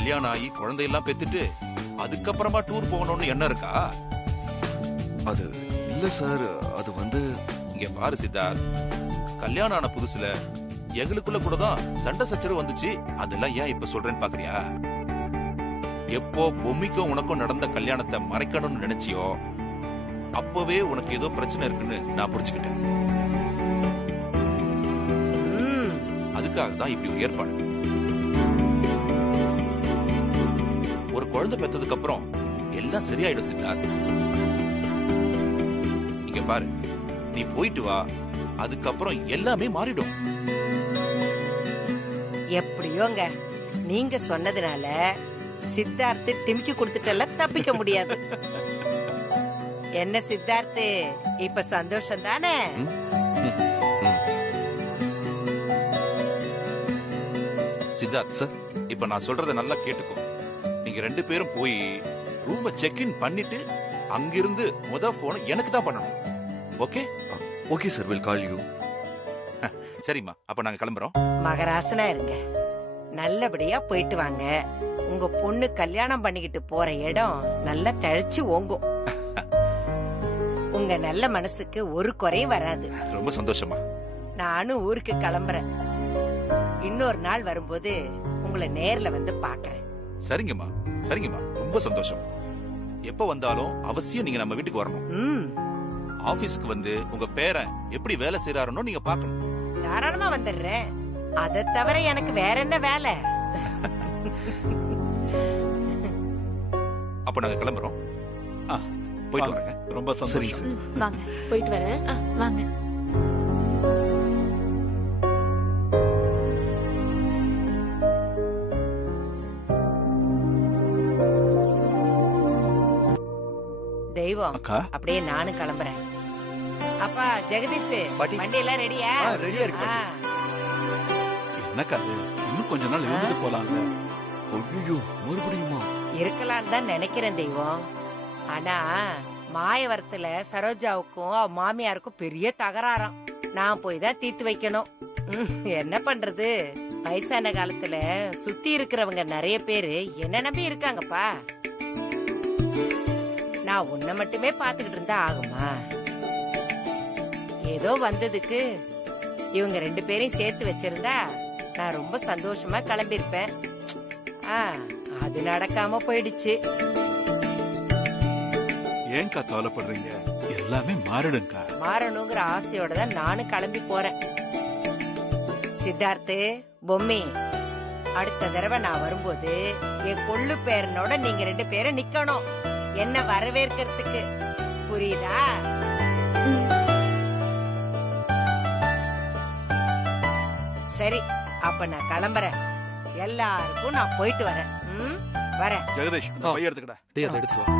கல்யாணம் ஆகி குழந்தையெல்லாம் பெத்துட்டு அதுக்கப்புறமா டூர் போகணும்னு என்ன இருக்கா? அது இல்ல சார், அது வந்து இங்க பாரு சித்தார்த், கல்யாணம் ஆன புதுசுல எங்களுக்குள்ள கூட தான் சண்டை சச்சரவு வந்துச்சு. அதெல்லாம் ஏன் இப்ப சொல்றேன்னு பாக்குறியா? எப்போ பொம்மிக்கும் உனக்கும் நடந்த கல்யாணத்தை மறைக்கணும்னு நினைச்சியோ அப்பவே உனக்கு ஏதோ பிரச்சனை இருக்குன்னு நான் புரிஞ்சுக்கிட்டேன். அதுக்காக தான் இப்படி ஒரு ஏற்பாடு. ஒரு குழந்தை பெற்றதுக்கு அப்புறம் எல்லாம் சரியாயிடும் சித்தார்த். இங்க பாரு, நீ போயிட்டு வா, அதுக்கப்புறம் எல்லாமே மாறிடும். எப்படியோங்க நீங்க சொன்னதுனால சித்தார்த்து டிமிக்கி கொடுத்துட்டல தப்பிக்க முடியாது. என்ன சித்தார்த்து, இப்ப சந்தோஷம் தானே? சித்தார்த் சார், இப்ப நான் சொல்றத நல்லா கேட்டுக்கோ. நீங்க 2 பேரும் போய் ரூமை செக் இன் பண்ணிட்டு அங்கிருந்து முத போன் எனக்கு தான் பண்ணணும். Okay? Okay sir, will call you. சரிம்மா, அப்ப நாங்க கிளம்புறோம். மகராசனா இருங்க, நல்லபடியா போயிட்டு வாங்க. உங்க பொண்ணு கல்யாணம் பண்ணிக்கிட்டு போற இடம் நல்லா தழைச்சு ஓங்கும். உங்க நல்ல மனசுக்கு ஒரு குறையும் வராது. ரொம்ப சந்தோஷமா. நானும் ஊருக்கு கிளம்புறேன். இன்னொரு நாள் வரும்போது உங்களை நேர்ல வந்து பாக்குறேன். சரிங்கம்மா, சரிங்கம்மா, ரொம்ப சந்தோஷம். எப்ப வந்தாலும் அவசியம் நீங்க நம்ம வீட்டுக்கு வரணும். ஆபீஸ்க்கு வந்து உங்க பேரன் எப்படி வேலை செய்யறாருன்னு நீங்க பாக்கணும். தாராளமா வந்துடுறேன். அதை தவிர எனக்கு வேற என்ன வேலை? அப்ப நாங்க கிளம்புறோம். போயிட்டு வரேங்க. ரொம்ப சந்தோஷம். வாங்க, போயிட்டு வரேன். வாங்க. தெய்வம், அப்படியே நானும் கிளம்புறேன். அப்பா ஜெகதீஷ், வண்டி எல்லாம் ரெடியா? ரெடியா இருக்கு. என்னக்கா இன்னும் கொஞ்ச நாள் இருந்துட்டு போலாம்ல? ஐயோ, மறுபடியுமா? இருக்கலான்னு தான் நினைக்கிறேன் தெய்வம். ஆனா மாயவரத்துல சரோஜாவுக்கும் அவ மாமியாருக்கும் பெரிய தகராறாம். நான் போய் தான் தீர்த்து வைக்கணும். என்ன பண்றது, வயசான காலத்துல சுத்தி இருக்கிறவங்க நிறைய பேரு என்ன நம்பி இருக்காங்கப்பா. நான் உன்னை மட்டுமே பாத்துக்கிட்டு இருந்தா ஆகுமா? ஏதோ வந்ததுக்கு இவங்க 2 பேரையும் சேர்த்து வச்சிருந்தா நான் ரொம்ப சந்தோஷமா கிளம்பிருப்பேன். அது நடக்காம போயிடுச்சு. ஏன்கா கவலைப்படுறீங்க? எல்லாமே மாறிடுங்கா. மாறணுங்கிற ஆசையோட தான் நானும் கிளம்பி போறேன். சித்தார்த்து, பொம்மி, அடுத்த தடவை நான் வரும்போது என் கொள்ளு பேரனோட நீங்க 2 பேரும் நிக்கணும், என்ன வரவேற்கிறதுக்கு. புரியுதா? சரி, அப்ப நான் கிளம்புறேன். எல்லாருக்கும் நான் போயிட்டு வரேன். வரேன். ஜெகதீஷ், பைய எடுத்துக்கடா. டேய், அதை எடுத்துட்டு வா.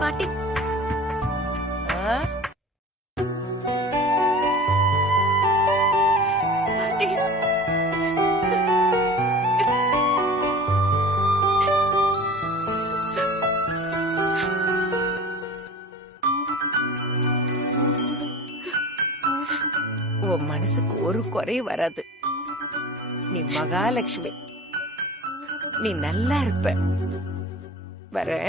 பாட்டி, பாட்டி. உன் மனசுக்கு ஒரு குறையும் வராது. நீ மகாலட்சுமி, நீ நல்லா இருப்ப. வர.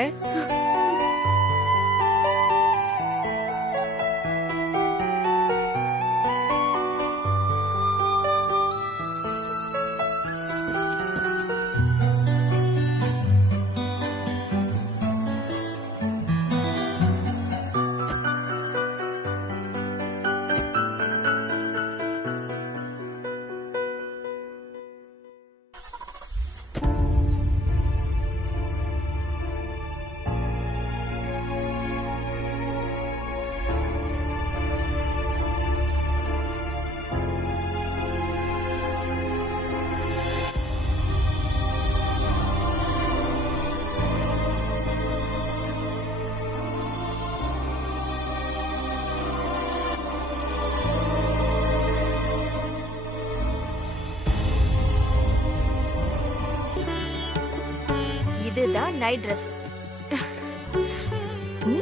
Night dress.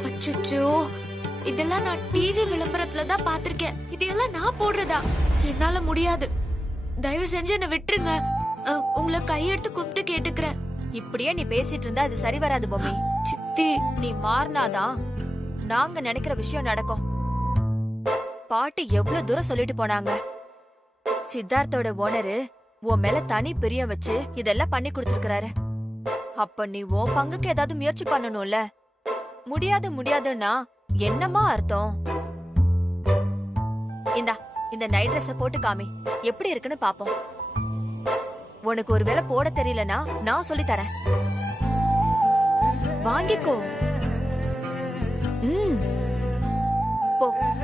அச்சச்சோ, இதெல்லாம் நான் டிவி விளம்பரத்துல தான் பாத்திருக்கேன். இதெல்லாம் நான் போடுறதா? என்னால முடியாது. தயவு செஞ்சு என்ன விட்டுருங்க. உங்களை கையெடுத்து கும்பிட்டு கேட்டுக்கிறேன். இப்படியே நீ பேசிட்டு இருந்தா அது சரி வராது பொம்மி. சித்தி, நீ மாறினாதான் நாங்க நினைக்கிற விஷயம் நடக்கும். பாட்டி எவ்வளவு தூரம் சொல்லிட்டு போனாங்க. சித்தார்த்தோட ஓனரு உன் மேல தனி பிரியம் வச்சு இதெல்லாம் பண்ணி கொடுத்திருக்காரு. அப்ப நீ உன் பங்குக்கு ஏதாவது முயற்சி பண்ணணும்ல. முடியாதுன்னா என்னமா அர்த்தம்? இந்த நைட் ட்ரெஸ் போட்டு காமி, எப்படி இருக்குன்னு பாப்போம். உனக்கு ஒருவேளை போட தெரியலனா நான் சொல்லி தரேன். வாங்கிக்கோ.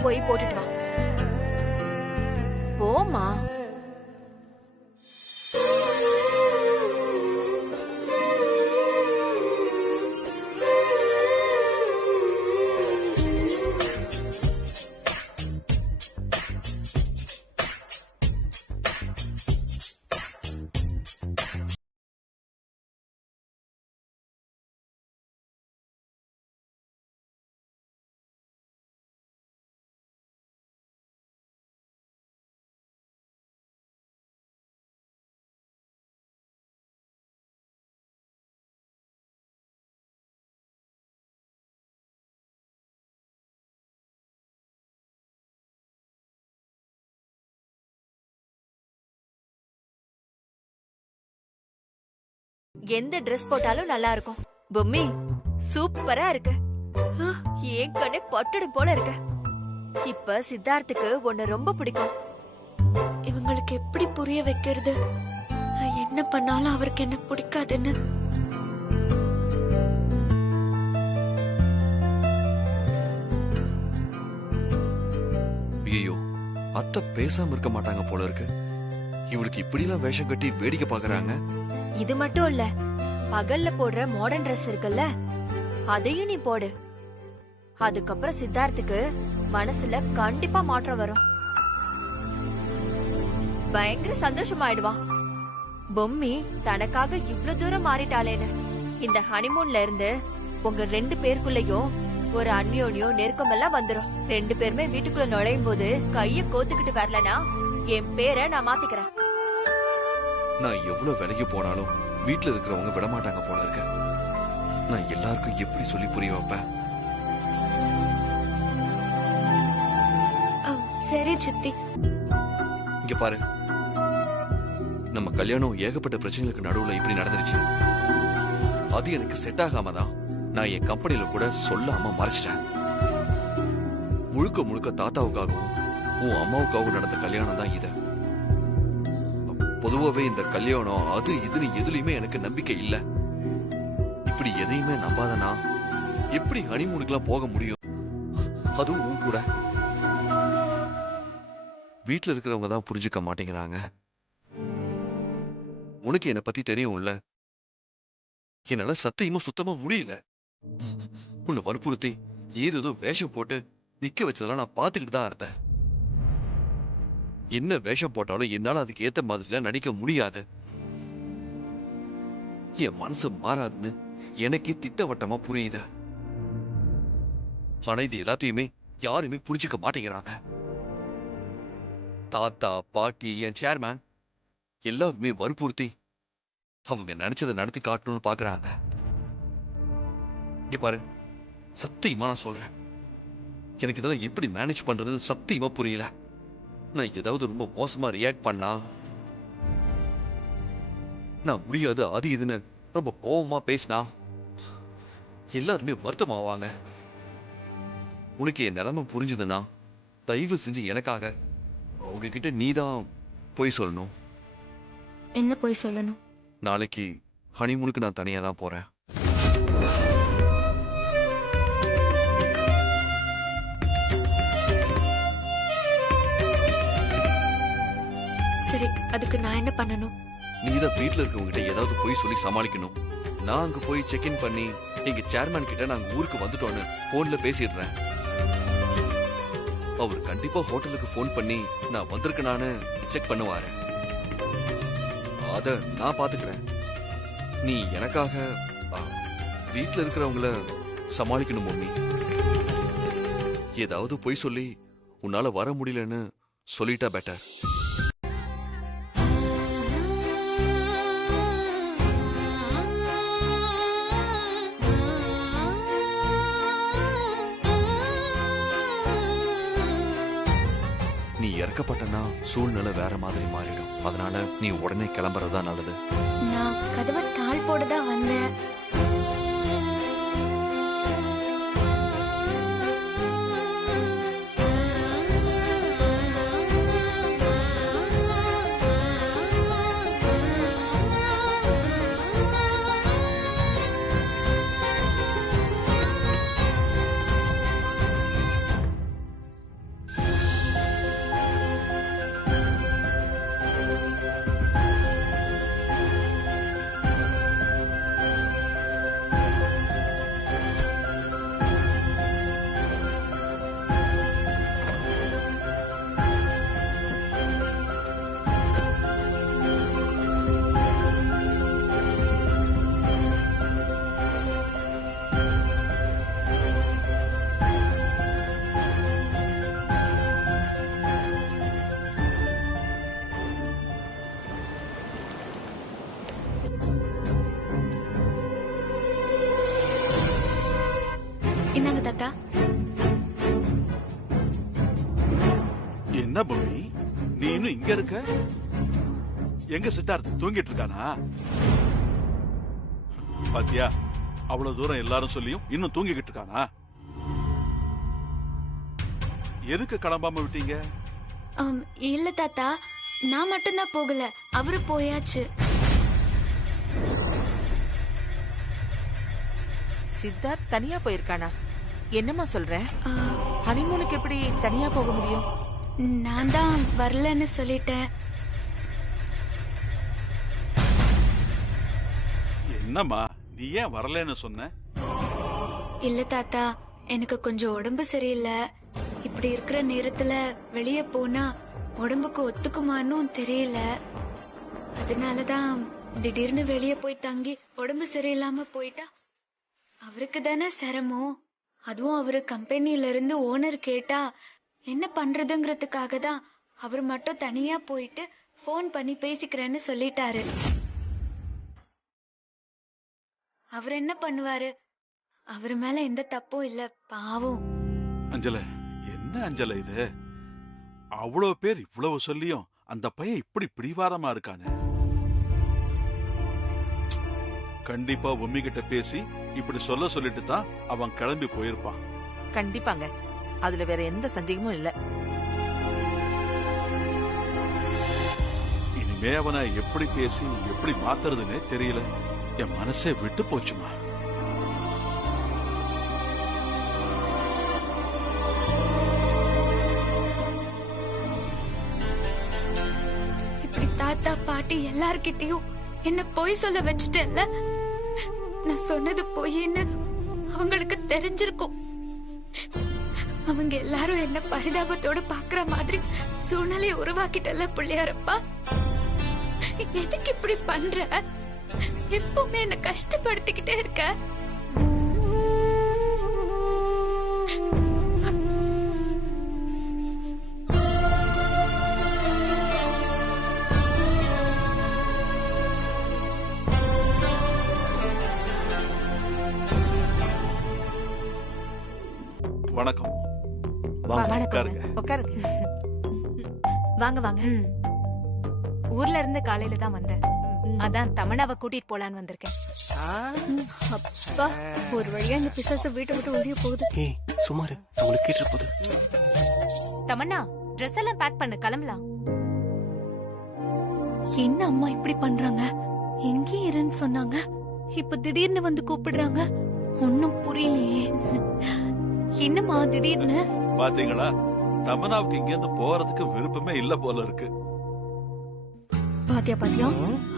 போய் போட்டுட்டு வா. போமா. எந்த ட்ரெஸ் போட்டாலும் நல்லா இருக்கும். பொம்மி சூப்பரா இருக்கு. ஏன் கண்ணே பட்டுடும் போல இருக்கு. இப்ப சித்தார்த்துக்கு உன்னை ரொம்ப பிடிக்கும். இவங்களுக்கு எப்படி புரிய வைக்கிறது? நான் என்ன பண்ணாலும் அவருக்கு என்ன பிடிக்காதுன்னு. ஐயோ, அத்தை பேசாம இருக்க மாட்டாங்க போல இருக்கு. இவளுக்கு இப்படிலாம் வேஷம் கட்டி வேடிக்கை பாக்குறாங்க. இது மட்டும் இல்ல, பகல்ல போடுற மாடர்ன் ட்ரெஸ் இருக்குல்ல, அதையும் நீ போடு. அதுக்கப்புறம் சித்தார்த்துக்கு மனசுல கண்டிப்பா மாற்றம் வரும். பயங்கர சந்தோஷமாயிடுவான். பொம்மி தனக்காக இவ்ளோ தூரம் மாறிட்டாளேன்னு. இந்த ஹனிமூன்ல இருந்து உங்க 2 பேருக்குள்ளயும் ஒரு அந்யோன்யம் நெருக்கம் எல்லாம் வந்துரும். 2 பேருமே வீட்டுக்குள்ள நுழையும் போது கைய கோத்துக்கிட்டு வரலனா என் பேரை நான் மாத்திக்கிறேன். நான் எவ்வளவு விலைக்கு போனாலும் வீட்டுல இருக்கிறவங்க விட மாட்டாங்க போல இருக்க. நான் எல்லாருக்கும் எப்படி சொல்லி புரிய வைப்பேன்? சரி சித்தி. இங்க பாரு, நம்ம கல்யாணம் ஏகப்பட்ட பிரச்சனைகளுக்கு நடுவுல இப்படி நடந்துருச்சு. அது எனக்கு செட் ஆகாம தான் நான் என் கம்பெனில கூட சொல்லாம மறைச்சிட்டேன். முழுக்க முழுக்க தாத்தாவுக்காகவும் உன் அம்மாவுக்காகவும் நடந்த கல்யாணம் தான் இது. பொதுவாவே இந்த கல்யாணம் அது இதுன்னு எதுலயுமே எனக்கு நம்பிக்கை இல்ல. இப்படி எதையுமே நம்பாதனா எப்படி ஹனிமூனுக்குலாம் போக முடியும்? அதுவும் உன் கூட. வீட்டுல இருக்கிறவங்க தான் புரிஞ்சுக்க மாட்டேங்கிறாங்க. உனக்கு என்னை பத்தி தெரியும்ல. என்னால சத்தியமா சுத்தமா முடியல. உன்னை வற்புறுத்தி ஏதோ வேஷம் போட்டு நிக்க வச்சதெல்லாம் நான் பாத்துக்கிட்டு தான் இருந்தேன். என்ன வேஷம் போட்டாலும் என்னால அதுக்கு ஏத்த மாதிரிலாம் நடிக்க முடியாது. என் மனசு மாறாதுன்னு எனக்கே திட்டவட்டமா புரியுது. ஆனா இது எல்லாத்தையுமே யாருமே புரிஞ்சுக்க மாட்டேங்கிறாங்க. தாத்தா, பாட்டி, என் சேர்மேன் எல்லாருமே வற்புறுத்தி அவங்க நினைச்சதை நடத்தி காட்டணும்னு பாக்குறாங்க. இங்க பாரு, சத்தியமா நான் சொல்றேன், எனக்கு இதெல்லாம் எப்படி மேனேஜ் பண்றதுன்னு சத்தியமா புரியல. நான் ஏதாவது ரொம்ப மோசமா ரியாக்ட் பண்ணா, நான் முடியாது அது இதுன்னு ரொம்ப கோபமா பேசினா எல்லாருமே வருத்தமாவாங்க. உனக்கு என் நிலைமை புரிஞ்சுதுன்னா தயவு செஞ்சு எனக்காக உங்ககிட்ட நீதான் போய் சொல்லணும். என்ன போய் சொல்லணும்? நாளைக்கு ஹனிமூனுக்கு நான் தனியா தான் போறேன். சரி, அதுக்கு நான் என்ன பண்ணணும்? நீதான் வீட்டுல இருக்கவங்க கிட்ட ஏதாவது போய் சொல்லி சமாளிக்கணும். நான் அங்க போய் செக் இன் பண்ணி எங்க சேர்மேன் கிட்ட நாங்க ஊருக்கு வந்துட்டோன்னு போன்ல பேசிடுறேன். அவர் கண்டிப்பா ஹோட்டலுக்கு போன் பண்ணி நான் வந்திருக்கேனான்னு செக் பண்ணுவாரு. அத நான் பாத்துக்கிறேன். நீ எனக்காக வீட்ல இருக்கிறவங்கள சமாளிக்கணும் மம்மி. ஏதாவது பொய் சொல்லி உன்னால வர முடியலன்னு சொல்லிட்டா பெட்டர். நீ இறக்கப்பட்டனா சூழ்நிலை வேற மாதிரி மாறிடும். அதனால நீ உடனே கிளம்புறதா நல்லது. நான் கதவை தாழ் போடதான் வந்தேன். இந்தாங்க தாத்தா. என்ன பொம்மி, நீ இன்னும் இங்க இருக்க? எங்க சித்தார்த் தூங்கிட்டு இருக்கானா? பாத்தியா, அவ்வளவு தூரம் எல்லாரும் சொல்லியும் இன்னும் தூங்கிக்கிட்டு இருக்கானா? எதுக்கு கிளம்பாம விட்டீங்க? இல்ல தாத்தா, நான் மட்டும்தான் போகல, அவரு போயாச்சு. சித்தார்த் தனியா போயிருக்கானா? என்னம்மா சொல்ற? ஹனிமூனுக்கு எப்படி தனியா போக முடியும்? நான் தான் வரலன்னு சொல்லிட்டேன். என்னம்மா, நீ ஏன் வரலன்னு சொன்ன? இல்ல தாத்தா, எனக்கு கொஞ்சம் உடம்பு சரியில்லை. இப்படி இருக்கிற நேரத்துல வெளியே போனா உடம்புக்கு ஒத்துக்குமான்னு தெரியல. அதனாலதான் திடீர்னு வெளியே போய் தங்கி உடம்பு சரியில்லாம போயிட்டா அவருக்கு தானே சிரமம். அதுவும் அவரு கம்பெனில இருந்து ஓனர் கேட்டா என்ன பண்றதுங்கிறதுக்காக தான் அவர் மட்டும் தனியா போயிட்டு போன் பண்ணி பேசிக்கிறேன்னு சொல்லிட்டாரு. அவர் என்ன பண்ணுவாரு? அவர் மேல எந்த தப்பும் இல்ல, பாவம். அஞ்சல, என்ன அஞ்சல இது? அவ்வளவு பேர் இவ்வளவு சொல்லியும் அந்த பையன் இப்படி பிடிவாதமா இருக்கானே. கண்டிப்பா உம்மி கிட்ட பேசி இப்படி சொல்லிட்டு தான் அவன் கிளம்பி போயிருப்பான். கண்டிப்பாங்க, அதுல வேற எந்த சந்தேகமும் இல்ல. இனிமே அவனை எப்படி பேசி எப்படி மாத்துறதுன்னே தெரியல. என் மனசே விட்டு போச்சுமா. இப்படி தாத்தா பாட்டி எல்லார்கிட்டயும் என்ன பொய் சொல்ல வச்சுட்டேன்ல. நான் சொன்னது பொய்ன்னு அவங்களுக்கு தெரிஞ்சிருக்கும். அவங்க எல்லாரும் என்ன பரிதாபத்தோட பாக்குற மாதிரி சூழ்நிலையை உருவாக்கிட்டல பிள்ளையாரப்பா. எதுக்கு இப்படி பண்ற? எப்பவுமே என்ன கஷ்டப்படுத்திக்கிட்டே இருக்க. வணக்கம். உட்காருங்க. வாங்க வாங்க. ஊர்ல இருந்து காலையில தான் வந்தேன். அதான் தமனாவை கூட்டிட்டு போலான்னு வந்திருக்கேன். அப்பா, ஒரு வழியா இந்த பிசாசு வீட்டை விட்டு வெளியே போகுது. ஏய் சுமாரு, அவங்களுக்கு கேட்டு போகுது. தமன்னா, ட்ரெஸ் எல்லாம் பேக் பண்ணு, கிளம்பலாம். என்ன அம்மா இப்படி பண்றாங்க? எங்கே இருன்னு சொன்னாங்க, இப்ப திடீர்னு வந்து கூப்பிடுறாங்க. ஒன்னும் புரியலையே. என்னம்மா திடீர்னு? பாத்தீங்களா, தமனாவுக்கு இங்க இருந்து போறதுக்கு விருப்பமே இல்ல போல இருக்கு. பாத்தியா பாத்தியா,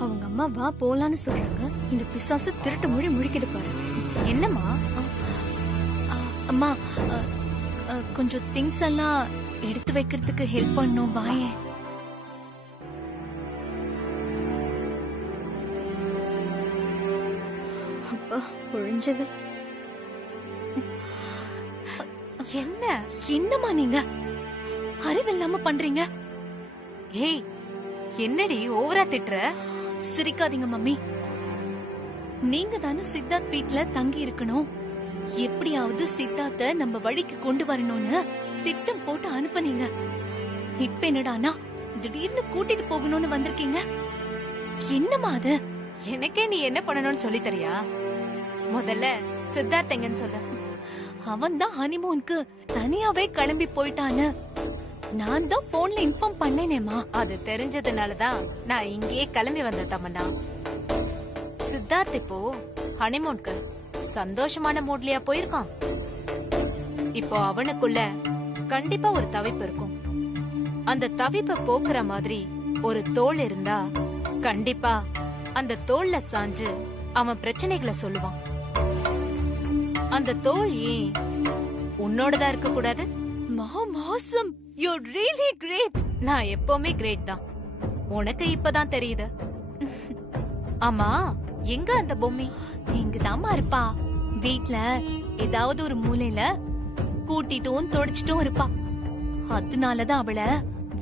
அவங்க அம்மா வா போலான்னு சொல்றாங்க. இந்த பிசாசு திருட்டு மொழி முடிக்குது பாரு. என்னம்மா? அம்மா, கொஞ்சம் திங்ஸ் எல்லாம் எடுத்து வைக்கிறதுக்கு ஹெல்ப் பண்ணும், வாயே. ஒழிஞ்சது. என்ன என்னம்மா நீங்க அறிவில்லாம பண்றீங்க? ஏய், என்னடி ஓவரா திட்டுற? சிரிக்காதீங்க மம்மி. நீங்க தானே சித்தார்த் வீட்ல தங்கி இருக்கணும், எப்படியாவது சித்தார்த்த நம்ம வழிக்கு கொண்டு வரணும்னு திட்டம் போட்டு அனுப்புனீங்க. இப்ப என்னடானா திடீர்னு கூட்டிட்டு போகணும்னு வந்திருக்கீங்க. என்னம்மா அது? எனக்கே நீ என்ன பண்ணணும்னு சொல்லி தரியா? முதல்ல சித்தார்த் எங்கன்னு சொல்லு. அவன் தான் ஹனிமூனுக்கு தனியாவே கிளம்பி போயிட்டான்னு நான் தான் போன்ல இன்ஃபார்ம் பண்ணேனேமா. அது தெரிஞ்சதுனாலதான் நான் இங்கேயே கிளம்பி வந்த தமன்னா. சித்தார்த் இப்போ ஹனிமூனுக்கு சந்தோஷமான மூட்லயா போயிருக்கான். இப்போ அவனுக்குள்ள கண்டிப்பா ஒரு தவிப்பு இருக்கும். அந்த தவிப்பை போக்குற மாதிரி ஒரு தோள் இருந்தா கண்டிப்பா அந்த தோள்ல சாஞ்சு அவன் பிரச்சனைகளை சொல்லுவான். அந்த தோள் ஏன் உன்னோடதா இருக்க கூடாது? மாசம் யூ ரியலி கிரேட். நான் எப்பவுமே கிரேட் தான். உனக்கு இப்பதான் தெரியுது. ஆமா, எங்க அந்த பொம்மி? இங்கதாம்மா இருப்பா. வீட்ல ஏதாவது ஒரு மூலையில கூட்டிட்டும் தொடச்சிட்டும் இருப்பா. அதனாலதான் அவள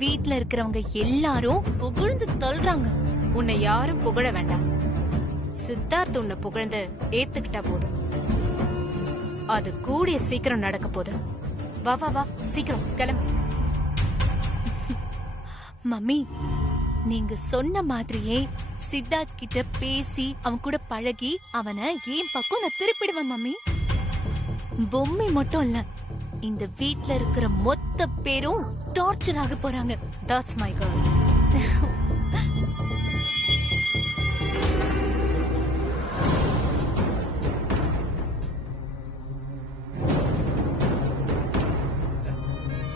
வீட்ல இருக்கிறவங்க எல்லாரும் புகழ்ந்து தள்ளுறாங்க. உன்னை யாரும் புகழ வேண்டாம். சித்தார்த் உன்னை புகழ்ந்து ஏத்துக்கிட்டா போதும். அது கூடிய சீக்கிரம் நடக்க போது. வா வா வா, சீக்கிரம் கிளம்பு. மம்மி, நீங்க சொன்ன மாதிரியே சித்தார்த் கிட்ட பேசி அவன் கூட பழகி அவனை ஏன் பக்கம் நான் திருப்பிடுவேன் மம்மி. பொம்மை மட்டும் இல்ல, இந்த வீட்ல இருக்கிற மொத்த பேரும் டார்ச்சர் ஆக போறாங்க. That's my girl.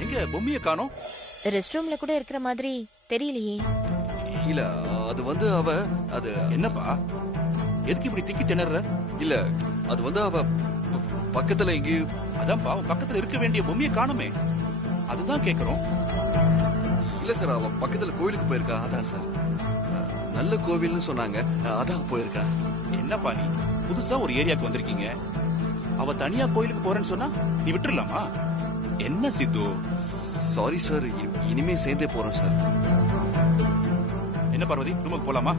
எங்க பொம்மிய காணோம்? ரெஸ்ட் ரூம்ல கூட இருக்கிற மாதிரி தெரியலையே. இல்ல அது வந்து அவ அது என்னப்பா, எதுக்கு இப்படி திக்கி திணற? இல்ல அது வந்து அவ பக்கத்துல எங்கேயும். அதான்ப்பா, உன் பக்கத்துல இருக்க வேண்டிய பொம்மிய காணுமே, அதுதான் கேக்குறோம். இல்ல சார், அவ பக்கத்துல கோயிலுக்கு போயிருக்கா. அதான் சார், நல்ல கோவில்னு சொன்னாங்க, அதான் போயிருக்கா. என்னப்பா நீ புதுசா ஒரு ஏரியாக்கு வந்திருக்கீங்க, அவ தனியா கோயிலுக்கு போறேன்னு சொன்னா நீ விட்டுறலாமா? என்ன சித்து? சாரி சார், இனிமே சேர்ந்தே போறோம் சார். என்ன பார்வதி, ரூமுக்கு போலாமா?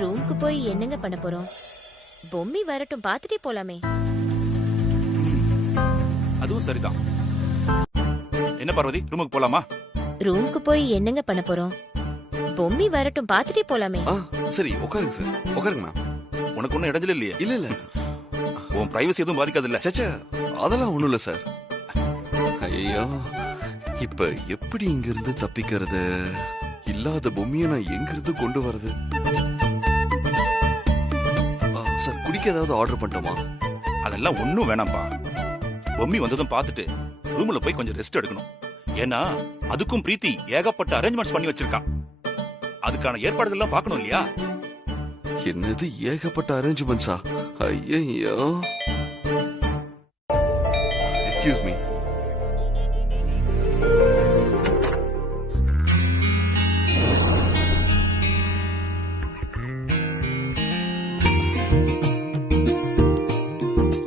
ரூமுக்கு போய் என்னங்க பண்ண போறோம்? பொம்மி வரட்டும், பாத்துட்டே போலாமே. அதுவும் சரிதான். என்ன பார்வதி, ரூமுக்கு போலாமா? ரூமுக்கு போய் என்னங்க பண்ண போறோம்? பொம்மி வரட்டும், பாத்துட்டே போலாமே. சரி, உட்காருங்க சார், உட்காருங்க மேம். உனக்கு ஒன்னும் இடைஞ்சல் இல்லையே? இல்ல இல்ல, உன் பிரைவசி எதுவும் பாதிக்காது இல்ல? சச்சா, அதெல்லாம் ஒண்ணும் இல்ல சார். ஐயோ, இப்ப எப்படி இங்க இருந்து தப்பிக்கிறது? இல்லாத பொம்மையை நான் எங்க இருந்து கொண்டு வரது? சார், குடிக்க ஏதாவது ஆர்டர் பண்ணட்டுமா? அதெல்லாம் ஒண்ணும் வேணாம்பா. பொம்மி வந்ததும் பார்த்துட்டு ரூம்ல போய் கொஞ்சம் ரெஸ்ட் எடுக்கணும். ஏன்னா அதுக்கும் பிரீத்தி ஏகப்பட்ட அரேஞ்ச்மெண்ட்ஸ் பண்ணி வச்சிருக்கா. அதுக்கான ஏற்பாடுகள் எல்லாம் பார்க்கணும் இல்லையா? என்னது ஏகப்பட்ட அரேஞ்ச்மெண்ட்ஸா? ஐயோ, எக்ஸ்கியூஸ் மீ.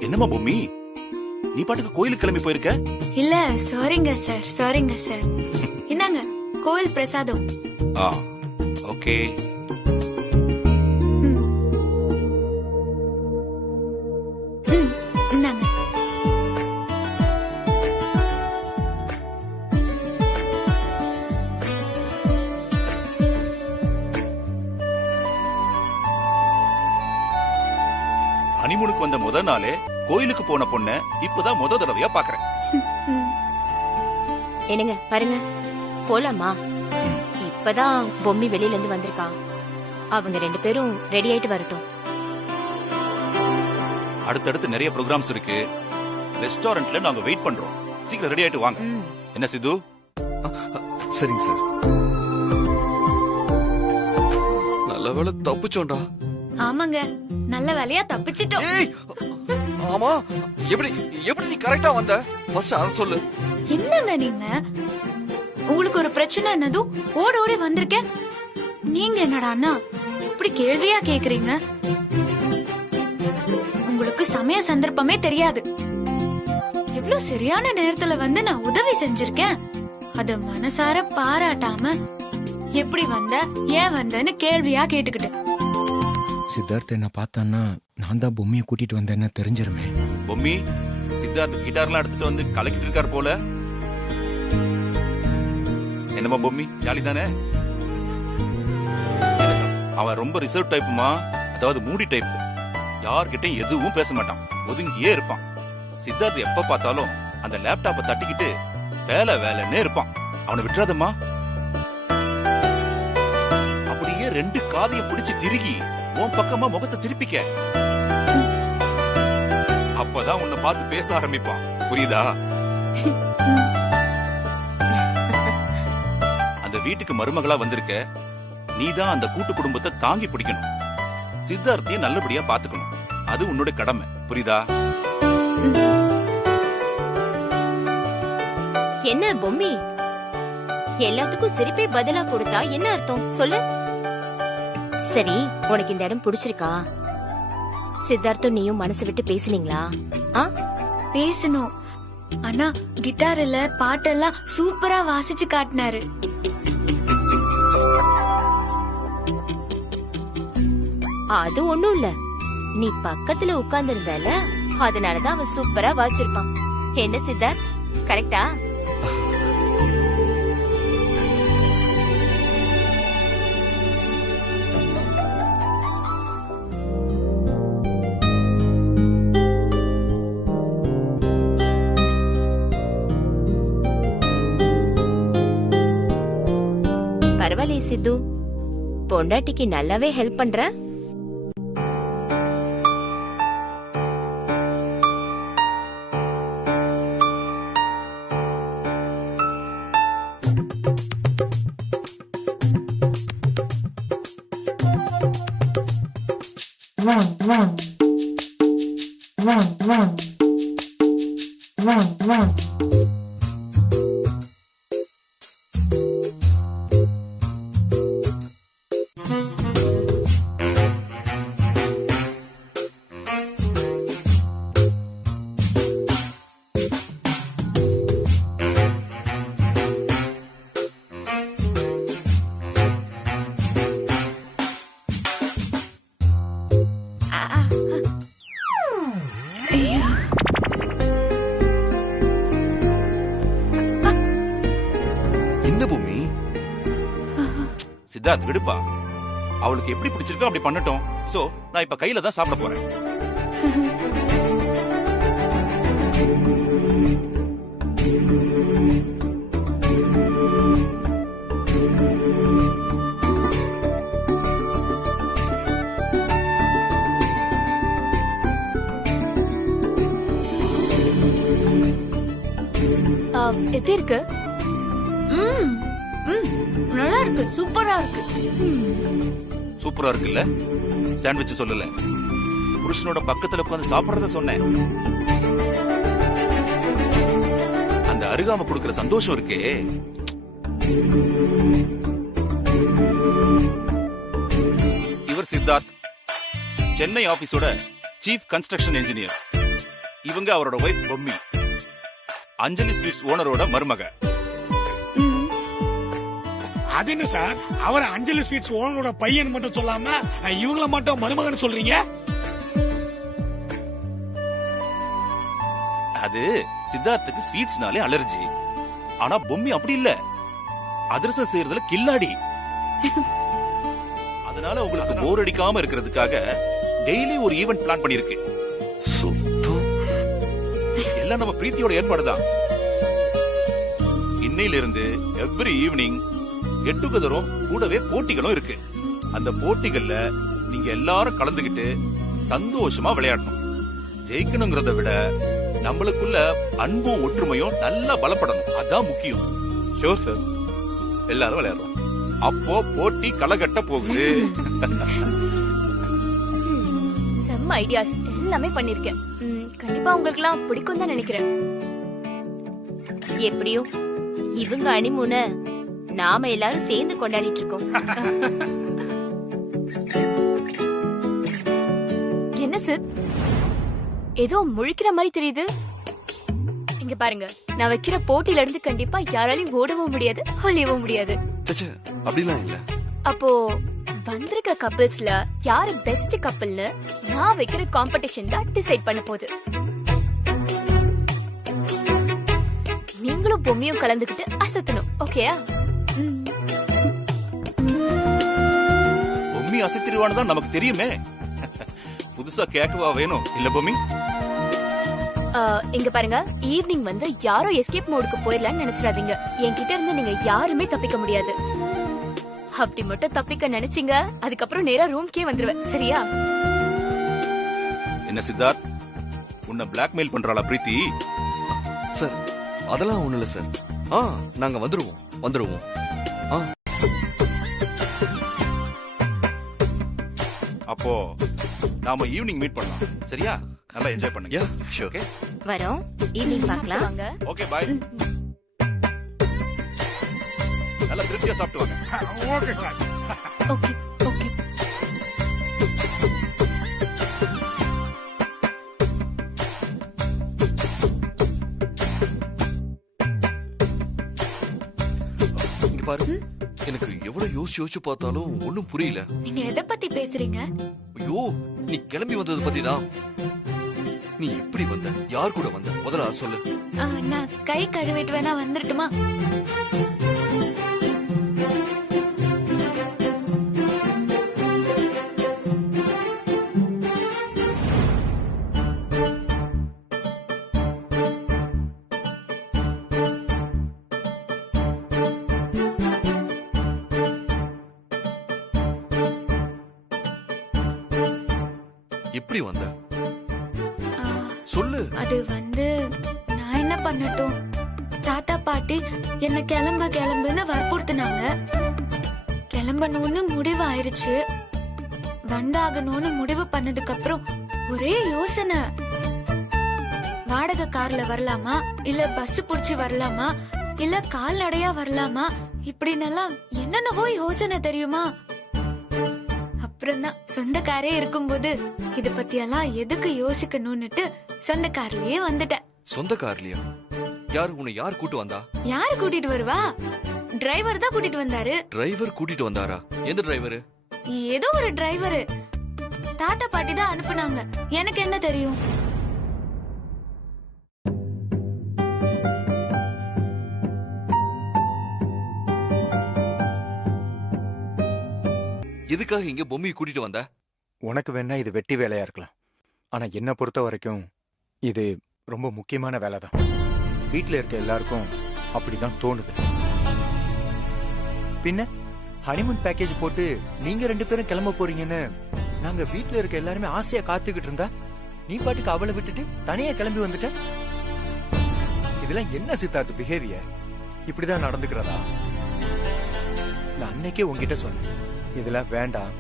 என்னம்மா பொம்மி, நீ பாட்டுக்கு கோயிலுக்கு கிளம்பி போயிருக்க? இல்ல, சாரிங்க சார், சாரிங்க சார். என்னங்க கோவில் பிரசாதம். ஓகே. இந்தாங்க. ஹனிமூனுக்கு வந்த முதல் நாளே கோயிலுக்கு போன பொண்ண இப்பதான் முத தடவையா பாக்குறேன். என்னங்க பாருங்க, போலாமா? இப்பதான் பொம்மி வெளியில இருந்து வந்திருக்கா. அவங்க 2 பேரும் ரெடி ஆயிட்டு வரட்டும். அடுத்தடுத்து நிறைய ப்ரோகிராம்ஸ் இருக்கு. ரெஸ்டாரண்ட்ல நாங்க வெயிட் பண்றோம். சீக்கிரம் ரெடி ஆயிட்டு வாங்க. என்ன சித்து? சரிங்க சார். நல்ல வேளை தப்பிச்சோண்டா. ஆமாங்க, நல்ல வேலையா தப்பிச்சிட்டோம். ஆமா, எப்படி நீ கரெக்டா வந்த? ஃபர்ஸ்ட் அத சொல்லு. என்னங்க நீங்க, உங்களுக்கு ஒரு பிரச்சனை என்னதும் ஓட ஓடி வந்திருக்கேன். நீங்க என்னடான்னா இப்படி கேள்வியா கேக்குறீங்க? உங்களுக்கு சமய சந்தர்ப்பமே தெரியாது. எவ்வளவு சரியான நேரத்துல வந்து நான் உதவி செஞ்சிருக்கேன். அத மனசார பாராட்டாம எப்படி வந்த ஏன் வந்தன்னு கேள்வியா கேட்டுக்கிட்டு. சித்தார்த்த என்ன பார்த்தான்னா நான் தான் பொம்மையை கூட்டிட்டு வந்தேன்னு தெரிஞ்சிருமே. பொம்மி சித்தார்த் கிட்டார்லாம் எடுத்துட்டு வந்து கலக்கிட்டு இருக்கார் போல. என்னமா பொம்மி, ஜாலி தானே? அவன் ரொம்ப ரிசர்வ் டைப்புமா, அதாவது மூடி டைப். யார்கிட்டயும் எதுவும் பேச மாட்டான், ஒதுங்கியே இருப்பான். சித்தார்த் எப்ப பார்த்தாலும் அந்த லேப்டாப்பை தட்டிக்கிட்டு வேலைன்னே இருப்பான். அவனை விட்டுறாதம்மா. அப்படியே ரெண்டு காதைய பிடிச்சு திருகி உன் பக்கமா முகத்தை திருப்பிக்க. அப்பதான் உன்னை பார்த்து பேச ஆரம்பிப்பான். புரியுதா? அந்த வீட்டுக்கு மருமகளா வந்திருக்க, நீதான் அந்த கூட்டு குடும்பத்தை தாங்கி பிடிக்கணும். சித்தார்த்தையும் நல்லபடியா பாத்துக்கணும். அது உன்னோட கடமை. புரியுதா? என்ன பொம்மி, எல்லாத்துக்கும் சிரிப்பே பதிலா கொடுத்தா என்ன அர்த்தம் சொல்லு? சரி, உனக்கு இந்த இடம் பிடிச்சிருக்கா? சித்தார்த்தும் நீயும் மனசு விட்டு பேசுனீங்களா? பேசணும். ஆனா கிட்டார்ல பாட்டெல்லாம் சூப்பரா வாசிச்சு காட்டினாரு. அது ஒண்ணும் இல்ல, நீ பக்கத்துல உட்கார்ந்து இருந்தல, அதனாலதான் அவன் சூப்பரா வாசிச்சிருப்பான். என்ன சித்தார்த், கரெக்டா? பரவாயில்லையே சித்து, பொண்டாட்டிக்கு நல்லாவே ஹெல்ப் பண்ற. சித்தார்த் விடுப்பா, அவளுக்கு எப்படி பிடிச்சிருக்கோ அப்படி பண்ணட்டும். சோ நான் இப்ப கையில தான் சாப்பிட போறேன். எப்படி இருக்கு? நல்லா இருக்கு, சூப்பரா இருக்கு. சூப்பரா இருக்குல்ல? சாண்ட்விச் சொல்லல, புருஷனோட பக்கத்துல உட்கார்ந்து சாப்பிடுறத சொன்னேன். அந்த அருகாம கொடுக்கிற சந்தோஷம் இருக்கே. இவர் சித்தார்த், சென்னை ஆபீஸோட சீஃப் கன்ஸ்ட்ரக்ஷன் இன்ஜினியர். இவங்க அவரோட வைஃப் பொம்மி, அஞ்சலி ஸ்வீட்ஸ் ஓனரோட மருமக. அது என்ன சார், அவர் அஞ்சலி ஸ்வீட்ஸ் ஓனரோட பையன் மட்டும் சொல்லாம இவங்கள மட்டும் மருமகன் சொல்றீங்க? அது சித்தார்த்துக்கு ஸ்வீட்ஸ்னாலே அலர்ஜி. ஆனா பொம்மி அப்படி இல்ல, அதிரசம் செய்யறதுல கில்லாடி. அதனால உங்களுக்கு போர் அடிக்காம இருக்கிறதுக்காக டெய்லி ஒரு ஈவென்ட் பிளான் பண்ணிருக்கு. எல்லாம் நம்ம பிரீத்தியோட ஏற்பாடுதான். இன்னையில இருந்து எவ்ரி ஈவினிங் கெட் டுகெதரும் கூடவே போட்டிகளும் இருக்கு. அந்த போட்டிகள்ல நீங்க எல்லாரும் கலந்துகிட்டு சந்தோஷமா விளையாடணும். ஜெயிக்கணுங்கிறத விட நம்மளுக்குள்ள அன்பும் ஒற்றுமையும் நல்லா பலப்படணும். அதான் முக்கியம். ஷோர் சார், எல்லாரும் விளையாடுறோம். அப்போ போட்டி களகட்ட போகுது. செம்ம ஐடியாஸ் எல்லாமே பண்ணிருக்கேன். கண்டிப்பா உங்களுக்கு எல்லாம் பிடிக்கும் தான் நினைக்கிறேன். எப்படியோ இவங்க அனிமுன நாம எல்லாரும் சேர்ந்து கொண்டாடிட்டு இருக்கோம். என்ன சார், ஏதோ முழிக்கிற மாதிரி தெரியுது. இங்க பாருங்க, நான் வைக்கிற போட்டியில இருந்து கண்டிப்பா யாராலையும் ஓடவும் முடியாது, ஒளியவும் முடியாது. சச்சே, அப்படிலாம் இல்ல. அப்போ வந்திருக்க கப்பிள்ஸ்ல யாரு பெஸ்ட் கப்பிள்னு நான் வைக்கிற காம்படிஷன் தான் டிசைட் பண்ண போகுது. நீங்களும் பொம்மையும் கலந்துக்கிட்டு அசத்தணும், ஓகேயா? பொம்மி அசைத்திருவான்னு தான் நமக்கு தெரியுமே. புதுசா கேட்கவா வேணும் இல்ல பொம்மி? இங்க பாருங்க, ஈவினிங் வந்து யாரோ எஸ்கேப் மோடுக்கு போயிடலாம்னு நினைச்சிடாதீங்க. என்கிட்ட இருந்து நீங்க யாருமே தப்பிக்க முடியாது. அப்படி மட்டும் தப்பிக்க நினைச்சீங்க, அதுக்கப்புறம் நேரா ரூம்க்கே வந்துருவேன், சரியா? என்ன சித்தார்த், உன்னை பிளாக்மெயில் பண்றாளா பிரீத்தி? சார் அதெல்லாம் ஒண்ணு இல்ல சார். நாங்க வந்துருவோம். அப்போ நாம ஈவினிங் மீட் பண்ணலாம், சரியா? நல்லா என்ஜாய் பண்ணுங்க. ஷூர். வரோம், ஈவினிங் பார்க்கலாம். Okay bye. நல்லா திருப்தியா சாப்பிட்டு வாங்க. Okay sir. Okay okay. இங்க பாரு, எனக்கு எவ்வளவு யோசிச்சு பார்த்தாலும் ஒண்ணும் புரியல. நீங்க எதை பத்தி பேசுறீங்க? ஐயோ, நீ கிளம்பி வந்தது பத்தி தான். நீ எப்படி வந்த, யார் கூட வந்த, முதல்ல அதை சொல்லு. நான் கை கழுவிட்டு வேணா வந்துட்டுமா? எப்படி வந்த சொல்லு. அது வந்து நான் என்ன பண்ணட்டும், தாத்தா பாட்டி என்ன கிளம்புன்னு வற்புறுத்தினாங்க. கிளம்பணும்னு முடிவு ஆயிருச்சு. வந்தாகணும்னு முடிவு பண்ணதுக்கு அப்புறம் ஒரே யோசனை, வாடகை கார்ல வரலாமா இல்ல பஸ் புடிச்சு வரலாமா இல்ல கால்நடையா வரலாமா, இப்படின்னெல்லாம் என்னென்னவோ யோசனை தெரியுமா. அப்புறம் தான் சொந்த காரே இருக்கும்போது இத பத்தி எல்லாம் எதுக்கு யோசிக்கணும்னுட்டு சொந்த கார்லயே வந்துட்டேன். சொந்த கார்லயா? உன்னை யார் கூட்டு வந்தா? யாரு கூட்டிட்டு வருவா? டிரைவர் தான் கூட்டிட்டு வந்தாரு. டிரைவர் கூட்டிட்டு வந்தாரா? எந்த டிரைவர்? ஏதோ ஒரு டிரைவர். தாத்தா பாட்டி தான் அனுப்புனாங்க, எனக்கு என்ன தெரியும். எதுக்காக இங்க பொம்மையை கூட்டிட்டு வந்த? உனக்கு வேணா இது வெட்டி வேலையா இருக்கலாம், ஆனா என்ன பொறுத்த வரைக்கும் இது ரொம்ப முக்கியமான வேலை தான். வீட்டுல இருக்க எல்லாருக்கும் அப்படிதான் தோணுது. பின்ன ஹனிமூன் பேக்கேஜ் போட்டு நீங்க 2 பேரும் கிளம்ப போறீங்கன்னு நாங்க வீட்டுல இருக்க எல்லாருமே ஆசையா காத்துக்கிட்டு இருந்தா, நீ பாட்டுக்கு அவளை விட்டுட்டு தனியா கிளம்பி வந்துட்ட. இதெல்லாம் என்ன சித்தார்த் பிஹேவியர்? இப்படிதான் நடந்துக்கிறதா? நான் அன்னைக்கே உங்ககிட்ட சொன்னேன், இதெல்லாம் வேண்டாம்,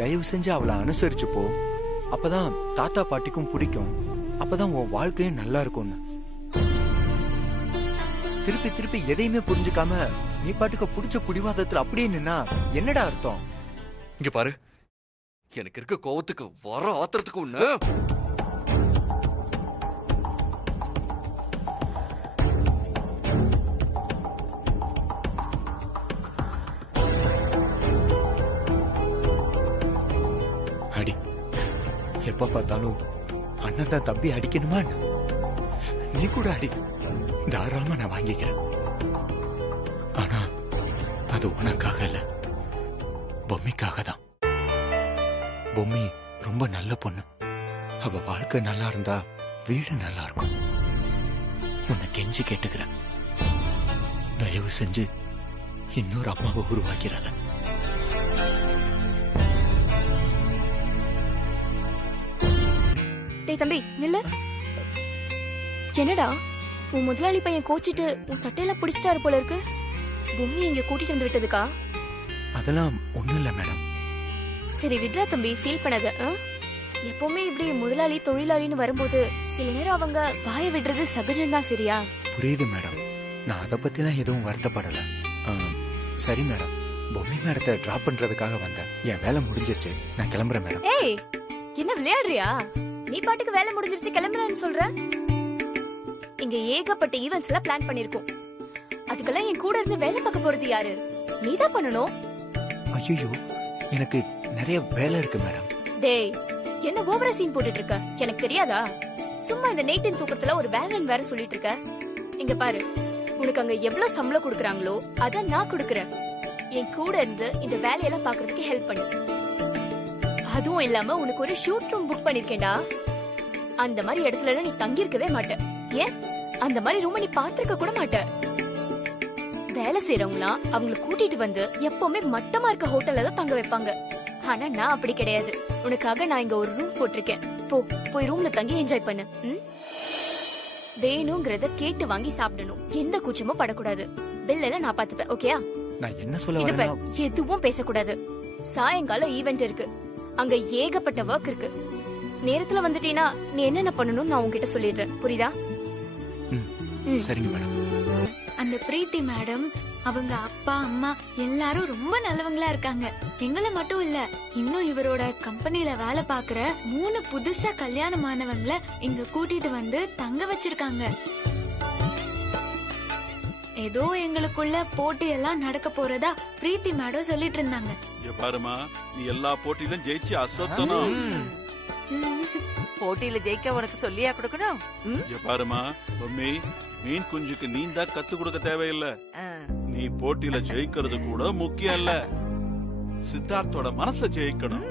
தயவு செஞ்சு அவளை அனுசரிச்சு போ, அப்பதான் தாத்தா பாட்டிக்கும் பிடிக்கும், அப்பதான் உன் வாழ்க்கையும் நல்லா இருக்கும்னு. திருப்பி திருப்பி எதையுமே புரிஞ்சுக்காம நீ பாட்டுக்கு பிடிச்ச புடிவாதத்துல அப்படியே நின்னா என்னடா அர்த்தம்? இங்க பாரு, எனக்கு இருக்க கோவத்துக்கு வர ஆத்திரத்துக்கு ஒண்ணு. அடி, எப்ப பார்த்தாலும் அண்ணன் தான் தம்பி அடிக்கணுமா? நீ கூட அடி, தாராளமா நான் வாங்கிக்கிறேன். ஆனா அது உனக்காக இல்ல, பொம்மிக்காக தான். பொம்மி ரொம்ப நல்ல பொண்ணு. அவ வாழ்க்கை நல்லா இருந்தா வீடு நல்லா இருக்கும். உன்னை கெஞ்சி கேட்டுக்கிறேன், தயவு செஞ்சு இன்னொரு அம்மாவை உருவாக்கிறாத. டேய் தம்பி நில்லு. என்னடா உன் முதலாளி பையன் கோச்சிட்டு உன் சட்டையெல்லாம் பிடிச்சிட்டாரு போல இருக்கு. பொம்மி இங்க கூட்டிட்டு வந்து விட்டதுக்கா? அதெல்லாம் ஒண்ணும் இல்ல மேடம். சரி விட்ரா தம்பி, ஃபீல் பண்ணாத. எப்பவுமே இப்படி முதலாளி தொழிலாளின்னு வரும்போது சில நேரம் அவங்க வாய விடுறது சகஜம்தான், சரியா? புரியுது மேடம், நான் அதை பத்திலாம் எதுவும் வருத்தப்படல. சரி மேடம், பொம்மி மேடத்தை டிராப் பண்றதுக்காக வந்தேன். என் வேலை முடிஞ்சிருச்சு, நான் கிளம்புறேன் மேடம். ஏய், என்ன விளையாடுறியா? நீ பாட்டுக்கு வேலை முடிஞ்சிருச்சு கிளம்புறேன்னு சொல்ற. இங்க ஏகப்பட்ட ஈவென்ட்ஸ் எல்லாம் பிளான் பண்ணிருக்கோம். அதுக்கெல்லாம் என் கூட இருந்து வேலை பார்க்க போறது யாரு? நீதான் பண்ணணும். ஐயோ, எனக்கு நிறைய வேலை இருக்கு மேடம். டேய், என்ன ஓவரா சீன் போட்டுட்டு இருக்க? எனக்கு தெரியாதா? சும்மா இந்த நைட்டின் தூக்கத்துல ஒரு வேலைன்னு வேற சொல்லிட்டு இருக்க. இங்க பாரு, உனக்கு அங்க எவ்வளவு சம்பளம் கொடுக்கறாங்களோ அத நான் கொடுக்கறேன். என் கூட இருந்து இந்த வேலையெல்லாம் பாக்குறதுக்கு ஹெல்ப் பண்ணு. அதுவும் இல்லாம உனக்கு ஒரு ஷூட் ரூம் புக் பண்ணிருக்கேன்டா. அந்த மாதிரி இடத்துல நீ தங்கி இருக்கவே மாட்ட. ஏன் அந்த மாதிரி ரூம் நீ பாத்துருக்க கூட மாட்ட. வேலை செய்யறவங்களாம் அவங்களை கூட்டிட்டு வந்து எப்பவுமே மட்டமா இருக்க ஹோட்டல்ல தான் தங்க வைப்பாங்க. ஆனா நான் அப்படி கிடையாது. உனக்காக நான் இங்க ஒரு ரூம் போட்டிருக்கேன். போய் ரூம்ல தங்கி என்ஜாய் பண்ணு. வேணுங்கிறத கேட்டு வாங்கி சாப்பிடணும். எந்த கூச்சமும் படக்கூடாது. பில் எல்லாம் நான் பாத்துப்பேன். ஓகேயா? நான் என்ன சொல்ல வரேன்னா, எதுவும் பேசக்கூடாது. சாயங்காலம் ஈவென்ட் இருக்கு. அங்க ஏகப்பட்ட வர்க் இருக்கு. நேரத்துல வந்துட்டீனா நீ என்னென்ன பண்ணணும் நான் உன்கிட்ட சொல்லிடுறேன். புரியுதா? சரிங்க மேடம். அந்த பிரீத்தி மேடம், அவங்க அப்பா அம்மா எல்லாரும் ரொம்ப நல்லவங்களா இருக்காங்க. எங்களை மட்டும் இல்ல, இன்னும் இவரோட கம்பெனில வேலை பாக்குற 3 புதுசா கல்யாணமானவங்கள இங்க கூட்டிட்டு வந்து தங்க வச்சிருக்காங்க. ஏதோ எங்களுக்குள்ள போட்டி எல்லாம் நடக்க போறதா பிரீத்தி மேடம் சொல்லிட்டு இருந்தாங்க. பாருமா, நீ எல்லா போட்டியிலும் ஜெயிச்சு அசத்தணும். போட்டியில ஜெயிக்க உனக்கு சொல்லியா கொடுக்கணும்? பாருமா மம்மி, மீன் குஞ்சுக்கு நீ தான் கத்து கொடுக்க தேவையில்லை. நீ போட்டியில ஜெயிக்கிறது கூட முக்கியம் இல்ல, சித்தார்த்தோட மனச ஜெயிக்கணும்.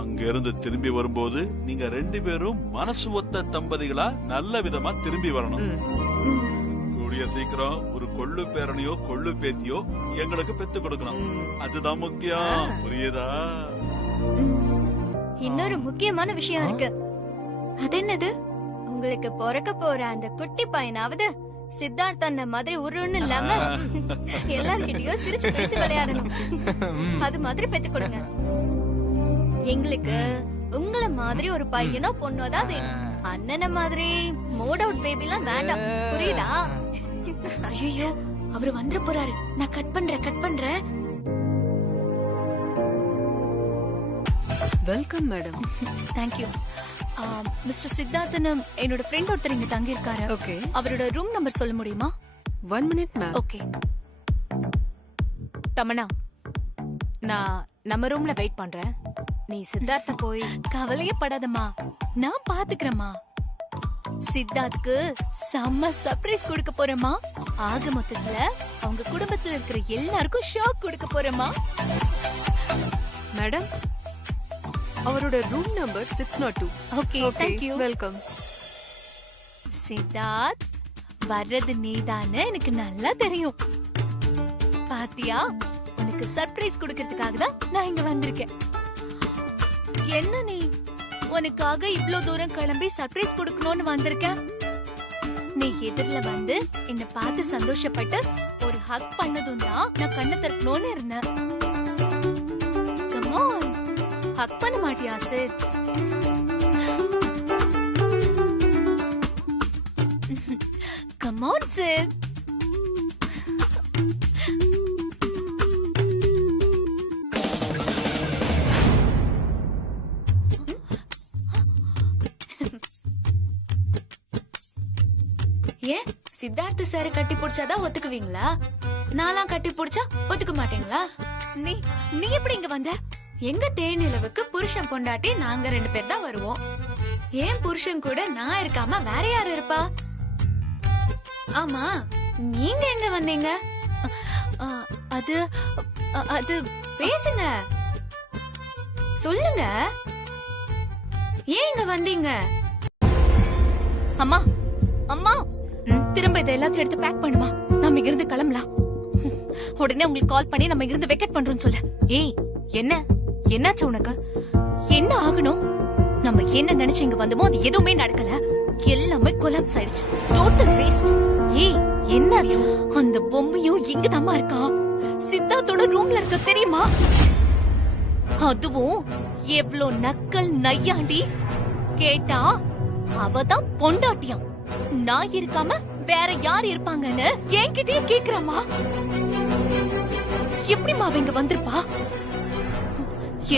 அங்க இருந்து திரும்பி வரும்போது நீங்க 2 பேரும் மனசு ஒத்த தம்பதிகளா நல்ல விதமா திரும்பி வரணும். கூடிய சீக்கிரம் ஒரு கொள்ளு பேரனையோ கொள்ளு பேத்தியோ எங்களுக்கு பெத்து கொடுக்கணும். அதுதான் முக்கியம். புரியுதா? இன்னொரு முக்கியமான விஷயம் இருக்கு. அது என்னது? உங்களுக்கு பிறக்க போற அந்த குட்டி பையனாவது சித்தார்த்த மாதிரி உருன்னு இல்லாம எல்லார்கிட்டயும் சிரிச்சு பேசி விளையாடணும். அது மாதிரி பெத்து கொடுங்க. எங்களுக்கு உங்களை மாதிரி ஒரு பையனோ பொண்ணோ தான் வேணும். அண்ணன மாதிரி மோட் அவுட் பேபி எல்லாம் வேண்டாம். புரியுதா? ஐயோ, அவரு வந்துட போறாரு. நான் கட் பண்றேன். Welcome madam. Thank you. Mister Siddharthan என்னோட ஃப்ரெண்ட் ஒருத்தர் இங்க தங்கி இருக்காரு. ஓகே. அவரோட ரூம் நம்பர் சொல்ல முடியுமா? 1 minute மேம். ஓகே. தமனா, நான் நம்ம ரூம்ல வெயிட் பண்றேன். நீ சித்தார்த்த போய். கவலையே படாதம்மா, நான் பாத்துக்கிறேம்மா. சித்தார்த்துக்கு செம்ம சர்ப்ரைஸ் கொடுக்க போறேம்மா. ஆக மொத்தத்துல அவங்க குடும்பத்துல இருக்கிற எல்லாருக்கும் ஷாக் கொடுக்க போறேம்மா. மேடம், அவரோட room number 602. Okay, thank you. Welcome. Siddharth, வர்றது நீதானே எனக்கு நல்லா தெரியும். பாத்தியா, உனக்கு சர்ப்ரைஸ் கொடுக்கறதுக்காக தான் நான் இங்க வந்திருக்கேன். என்ன நீ உனக்காக இவ்ளோ தூரம் கிளம்பி சர்ப்ரைஸ் கொடுக்கணும்னு வந்திருக்க? நீ எதிரில வந்து என்ன பார்த்து சந்தோஷப்பட்டு ஒரு ஹக் பண்ணதும் தான் நான் கண்ணை திறக்கணும்னு இருந்தேன். கம் ஆன், ஹக் பண்ண மாட்டியா சித்? Come on Sid. ஏன் சித்தார்த்த சார் கட்டி பிடிச்சாதான் ஒத்துக்குவீங்களா? நான்லாம் கட்டி பிடிச்சா ஒத்துக்க மாட்டீங்களா? நீ எப்படி இங்க வந்த? எங்க தேனிலவுக்கு புருஷன் பொண்டாட்டி நாங்க 2 பேர் தான் வருவோம். ஏன் புருஷன் கூட நான் இருக்காம வேற யாரு இருப்பா? ஆமா, நீங்க எங்க வந்தீங்க? அது அது பேசுங்க, சொல்லுங்க. ஏன் இங்க வந்தீங்க? அம்மா, அம்மா, திரும்ப இதை எல்லாத்தையும் எடுத்து பேக் பண்ணுமா. நம்ம இங்க இருந்து கிளம்பலாம். உடனே உங்களுக்கு கால் பண்ணி நம்ம இங்க இருந்து வெக்கேட் பண்றோம்னு சொல்ல. ஏய், என்னாச்சு உனக்கு? என்ன ஆகணும்? நம்ம என்ன நினைச்சு இங்க வந்தோமோ அது எதுவுமே நடக்கல. எல்லாமே கொலாப்ஸ் ஆயிடுச்சு. Total waste. ஏய், என்னாச்சு? அந்த பொம்மையும் இங்கதாம்மா இருக்கா. சித்தார்த்தோட ரூம்ல இருக்க, தெரியுமா? அதுவும் எவ்ளோ நக்கல் நையாண்டி. கேட்டா அவதான் பொண்டாட்டியாம். நான் இருக்காம வேற யார் இருப்பாங்கன்னு என்கிட்டயே கேக்குறமா. எப்படிமா அவ இங்க வந்திருப்பா?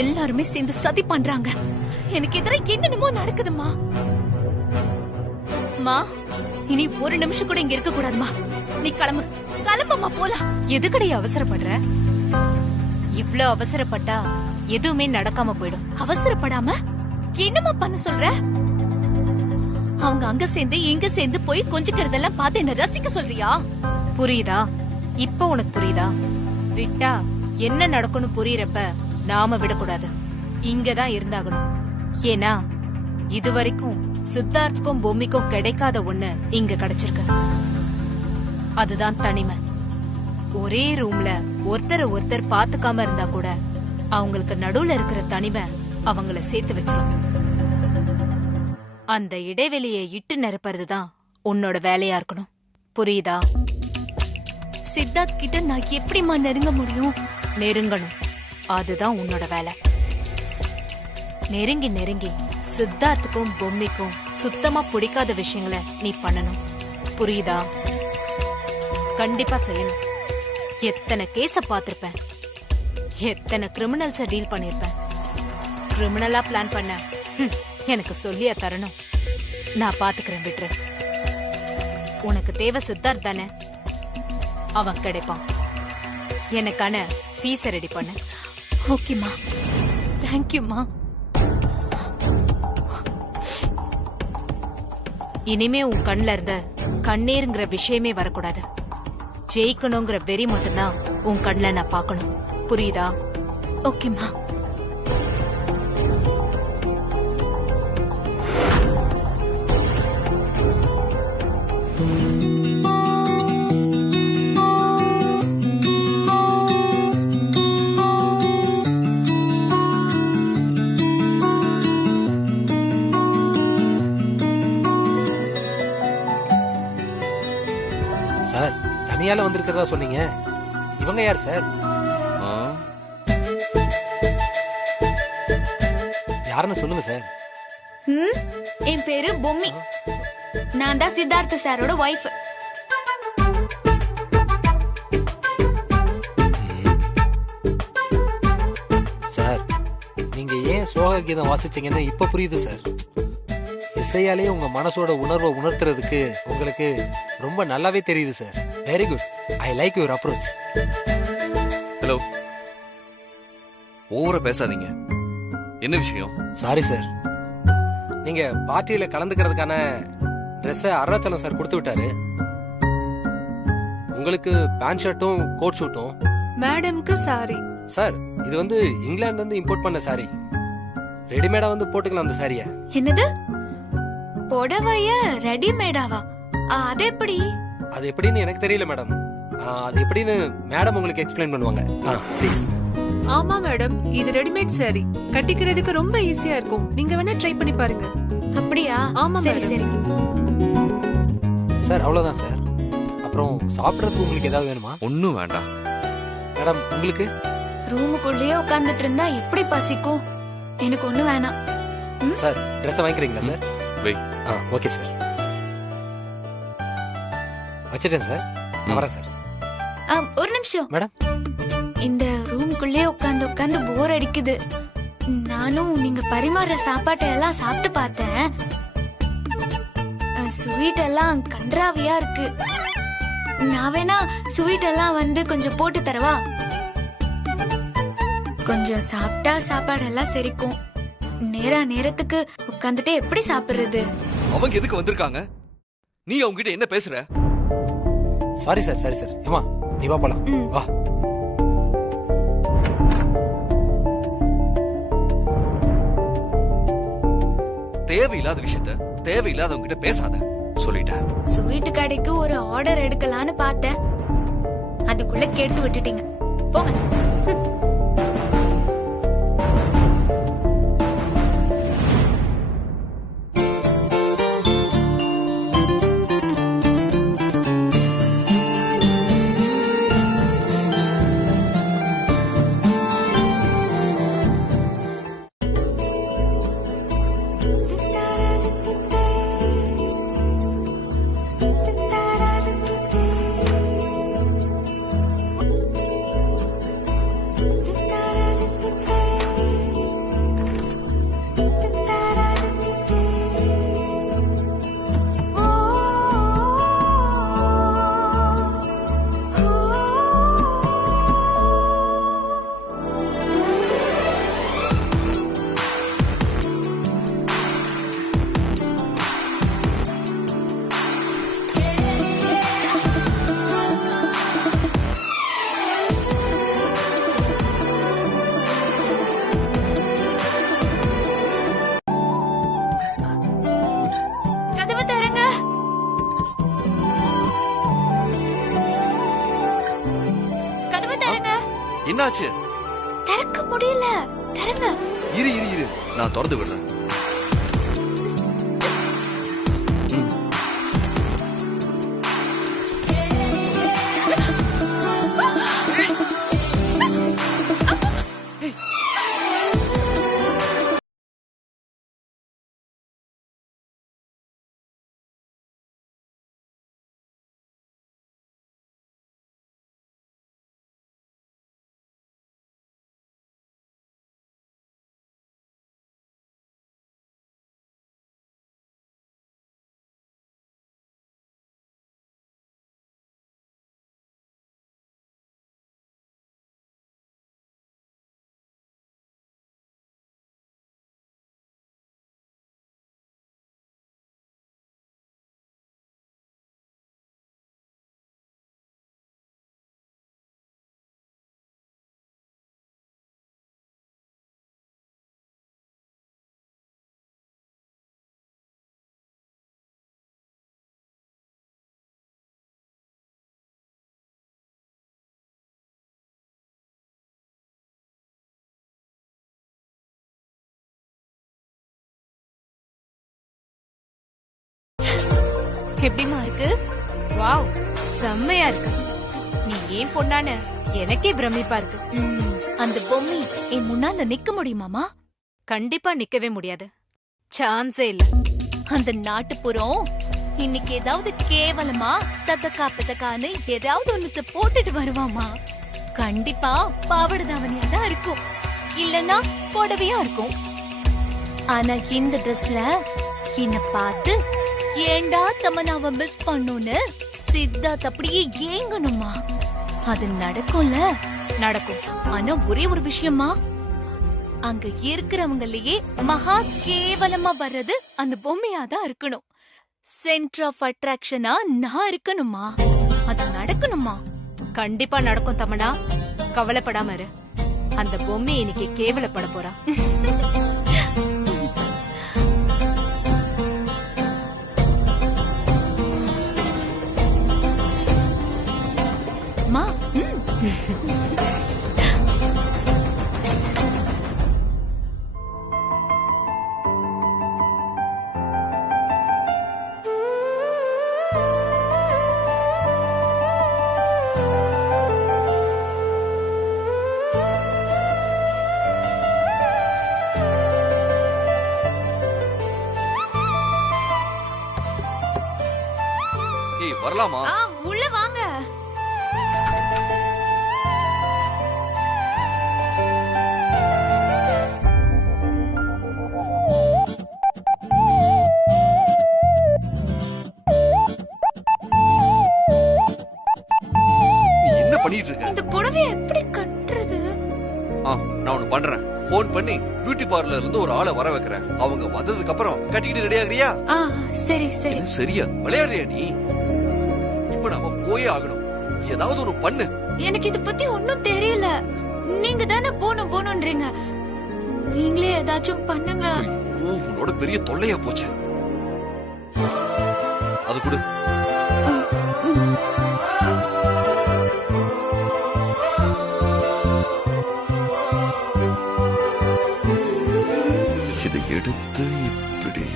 எல்லாருமே சேர்ந்து சதி பண்றாங்க. எனக்கு எதிராக என்னென்னமோ நடக்குதுமா. மா, இனி ஒரு நிமிஷம் கூட இங்க இருக்க கூடாதுமா. நீ கிளம்பு, கிளம்புமா, போலாம். எதுக்கடி அவசரப்படுற? இவ்ளோ அவசரப்பட்டா எதுவுமே நடக்காம போயிடும். அவசரப்படாம என்னமா பண்ண சொல்ற? அவங்க அங்க சேர்ந்து இங்க சேர்ந்து போய் கொஞ்சிக்கிறதெல்லாம் பார்த்து என்ன ரசிக்க சொல்றியா? புரியுதா? இப்ப உனக்கு புரியுதா? விட்டா என்ன நடக்கும்னு புரியறப்ப நாம விடக்கூடாது, இங்கதான் இருந்தாகணும். ஏன்னா இதுவரைக்கும் சித்தார்த்துக்கும் பொம்மிக்கும் கிடைக்காத ஒண்ணு இங்க கிடைச்சிருக்கு. அதுதான் தனிமை. ஒரே ரூம்ல ஒருத்தர் பாத்துக்காம இருந்தா கூட அவங்களுக்கு நடுவுல இருக்கிற தனிமை அவங்கள சேர்த்து வச்சிரும். அந்த இடைவெளியை இட்டு நிரப்புறதுதான் உன்னோட வேலையா இருக்கணும். புரியுதா? சித்தார்த் கிட்ட நான் எப்படிமா நெருங்க முடியும்? நெருங்கணும், அதுதான் உன்னோட வேலை. நெருங்கி நெருங்கி சித்தார்த்துக்கும் பொம்மிக்கும் சுத்தமா பிடிக்காத விஷயங்களை நீ பண்ணணும். புரியுதா? கண்டிப்பா செய்யணும். எத்தனை கேஸ பாத்திருப்பேன், எத்தனை கிரிமினல்ஸ டீல் பண்ணிருப்பேன். கிரிமினலா பிளான் பண்ண எனக்கு சொல்லியா தரணும்? நான் பாத்துக்கிறேன், விட்டுரு. உனக்கு தேவை சித்தார்த் தானே? அவன் கிடைப்பான். எனக்கான ஃபீஸ ரெடி பண்ண. ஓகேமா, தேங்க்யூமா. இனிமே உன் கண்ணுல இருந்த கண்ணீருங்கிற விஷயமே வரக்கூடாது. ஜெயிக்கணுங்கிற வெறி மட்டும்தான் உன் கண்ணுல நான் பார்க்கணும். புரியுதா? ஓகேமா. சார், தனியால வந்திருக்கிறதா சொன்னீங்க. இவங்க யார் சார்? யாருன்னு சொல்லுங்க சார். என் பேரு பொம்மி. நான் தான் சித்தார்த்த சாரோட வைஃப். சார், நீங்க ஏன் சோக கீதம் வாசிச்சீங்கன்னு இப்ப புரியுது சார். இசையாலேயே உங்க மனசோட உணர்வை உணர்த்துறதுக்கு உங்களுக்கு ரொம்ப நல்லாவே தெரியுது sir. Very good. I like your approach. Hello, ஓவரா பேசாதீங்க. என்ன விஷயம்? சாரி சார், நீங்க பார்ட்டியில கலந்துக்கிறதுக்கான ட்ரெஸ்ஸை அருணாச்சலம் சார் கொடுத்து விட்டாரு. உங்களுக்கு பேண்ட் ஷர்ட்டும் கோட் ஷூட்டும். மேடம்க்கு சாரி. சார், இது வந்து இங்கிலாந்துல இருந்து இம்போர்ட் பண்ண சாரி. ரெடிமேடா வந்து போட்டுக்கலாம் அந்த சாரிய. என்னது? புடவைய ரெடிமேடாவா? அது எப்படி? அது எப்படின்னு எனக்கு தெரியல மேடம். அது எப்படின்னு மேடம் உங்களுக்கு எக்ஸ்பிளைன் பண்ணுவாங்க. ப்ளீஸ். ஆமா மேடம், இது ரெடிமேட் சாரி. கட்டிக்கிறதுக்கு ரொம்ப ஈஸியா இருக்கும். நீங்க வேணா ட்ரை பண்ணி பாருங்க. அப்படியா? ஆமா சரி சரி. சார், அவ்வளவுதான் சார். அப்புறம் சாப்பிடறதுக்கு உங்களுக்கு ஏதாவது வேணுமா? ஒன்னும் வேண்டாம் மேடம். உங்களுக்கு? ரூமுக்குள்ளேயே உட்கார்ந்துட்டு இருந்தா எப்படி பசிக்கும்? எனக்கு ஒண்ணு வேணாம். சார், ட்ரெஸ் வாங்கிக்கிறீங்களா சார்? வெயிட். ஓகே சார், வச்சிட்டேன் சார். நான் வரேன் சார். ஒரு நிமிஷம் மேடம். இந்த ரூமுக்குள்ளே உட்கார்ந்து போர் அடிக்குது. நானும் நீங்க பரிமாறுற சாப்பாட்டை எல்லாம் சாப்பிட்டு பார்த்தேன். ஸ்வீட் எல்லாம் கன்றாவியா இருக்கு. நான் வேணா ஸ்வீட் எல்லாம் வந்து கொஞ்சம் போட்டு தரவா? கொஞ்சம் சாப்பிட்டா சாப்பாடு எல்லாம் செரிக்கும். நேரத்துக்கு உட்கார்ந்துட்டு எப்படி சாப்பிடுறது? அவங்க எதுக்கு வந்திருக்காங்க? நீ அவங்க கிட்ட என்ன பேசுற? Sorry sir, sorry sir. ஏமா, நீ வா போலாம். வா. தேவையில்லாத விஷயத்த தேவையில்லாதவங்க கிட்ட பேசாத சொல்லிட்டேன். ஸ்வீட் கடைக்கு ஒரு ஆர்டர் எடுக்கலான்னு பார்த்தேன். அதுக்குள்ள கெடுத்து விட்டுட்டீங்க. போங்க. என்னாச்சு? திறக்க முடியல. திறங்க. இரு இரு இரு, நான் திறந்து விடுறேன். எப்படிமா இருக்கு? வாவ், செம்மையா இருக்கு. நீ ஏன் பொண்ணானு எனக்கே பிரமிப்பா இருக்கு. அந்த பொம்மை என் முன்னால நிக்க முடியுமாமா? கண்டிப்பா நிக்கவே முடியாது. சான்ஸே இல்ல. அந்த நாட்டுப்புறம் இன்னைக்கு ஏதாவது கேவலமா தத்தக்கா பெத்தக்கான்னு ஏதாவது ஒண்ணுத்த போட்டுட்டு வருவாமா. கண்டிப்பா பாவாடை தாவணியா தான் இருக்கும், இல்லன்னா புடவையா இருக்கும். ஆனா இந்த ட்ரெஸ்ல என்ன பார்த்து ஏண்டா தமன்னாவ மிஸ் பண்ணுன்னு சித்தார்த் அப்படியே ஏங்கணுமா? அது நடக்கும்ல? நடக்கும். ஆனா ஒரே ஒரு விஷயமா, அங்க இருக்கிறவங்களையே மகா கேவலமா வர்றது அந்த பொம்மையா தான் இருக்கணும். சென்டர் ஆஃப் அட்ராக்ஷனா நான் இருக்கணுமா? அது நடக்கணுமா? கண்டிப்பா நடக்கும் தமன்னா, கவலைப்படாம இரு. அந்த பொம்மை இன்னைக்கு கேவலப்பட போறா. மா, வரலாமா? உள்ள வாங்க. நீ என்ன பண்ணிட்டு இருக்க? இந்த புடவைய எப்படி கட்டுறது? நான் ஒண்ணு பண்றேன். போன் பண்ணி பியூட்டி பார்லர்ல இருந்து ஒரு ஆளை வர வைக்கிறேன். அவங்க வந்ததுக்கு அப்புறம் கட்டிக்கிட்டு ரெடி ஆகுறியா? சரி சரி. சரியா விளையாடுறியா நீ? இப்ப நாம போயே ஆகணும். ஏதாவது ஒண்ணு பண்ணு. எனக்கு இத பத்தி ஒண்ணும் தெரியல. நீங்க தானே போணும்ன்றீங்க. நீங்களே ஏதாச்சும் பண்ணுங்க. உன்னோட பெரிய தொல்லையா போச்சு. அது கொடு. இதை எடுத்து இப்படி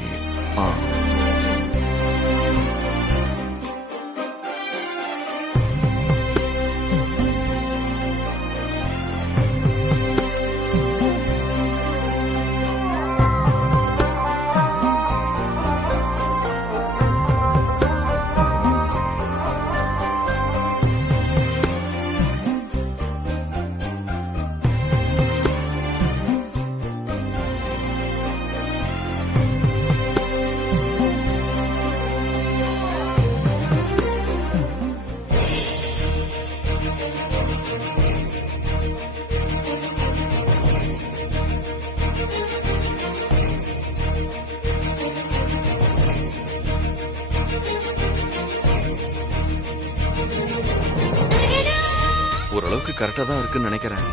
ஓரளவுக்கு கரெக்டா தான் இருக்குன்னு நினைக்கிறேன்.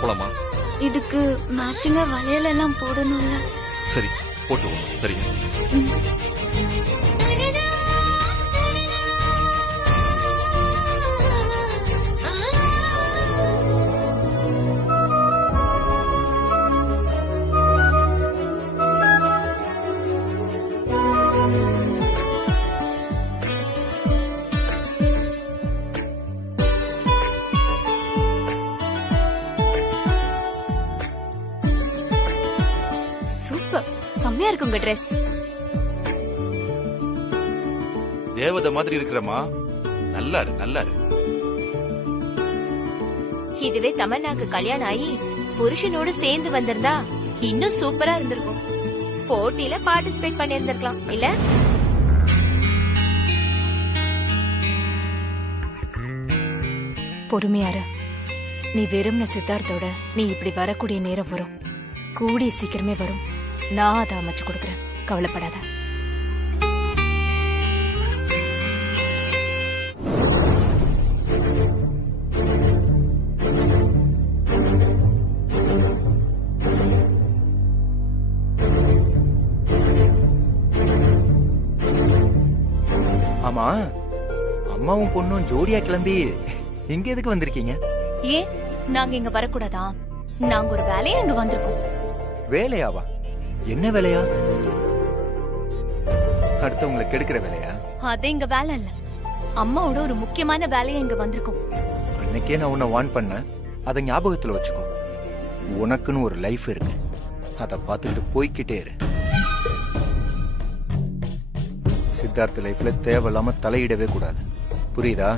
போலாமா? இதுக்கு மேட்சிங்கா வளையல் எல்லாம் போடணும்ல. சரி போட்டுவோம். சரி. சூப்பர், செம்மையா இருக்கு உங்க ட்ரெஸ். தேவதை மாதிரி இருக்கிறமா. நல்லா இரு, நல்லா இரு. இதுவே தமன்னாக்கு கல்யாணம் ஆகி புருஷனோட சேர்ந்து வந்திருந்தா இன்னும் சூப்பரா இருந்திருக்கும். போட்டியில பார்ட்டிசிபேட் பண்ணி இருந்திருக்கலாம் இல்ல? பொறுமையாரு, நீ வெறும்ன சித்தார்த்தோட நீ இப்படி வரக்கூடிய நேரம் வரும், கூடிய சீக்கிரமே வரும். நான் அதை அமைச்சு கொடுக்கறேன், கவலைப்படாத. ஆமா, அம்மாவும் பொண்ணும் ஜோடியா கிளம்பி எங்க எதுக்கு வந்திருக்கீங்க? ஏன் நாங்க இங்க வரக்கூடாதா? நாங்க ஒரு வேலையா இங்க வந்திருக்கோம். வேலையாவா? என்ன வேலையா? அடுத்தவங்களை கெடுக்கிற வேலையா? அது எங்க வேலை இல்ல, அம்மாவோட ஒரு முக்கியமான வேலையா இங்க வந்திருக்கோம். அன்னைக்கே நான் உன்னை வார்ன் பண்ணேன், அதை ஞாபகத்துல வச்சுக்கோ. உனக்குன்னு ஒரு லைஃப் இருக்கு, அதை பார்த்துட்டு போய்கிட்டே இரு. சித்தார்த்த லைஃப்ல தேவையில்லாம தலையிடவே கூடாது, புரியுதா?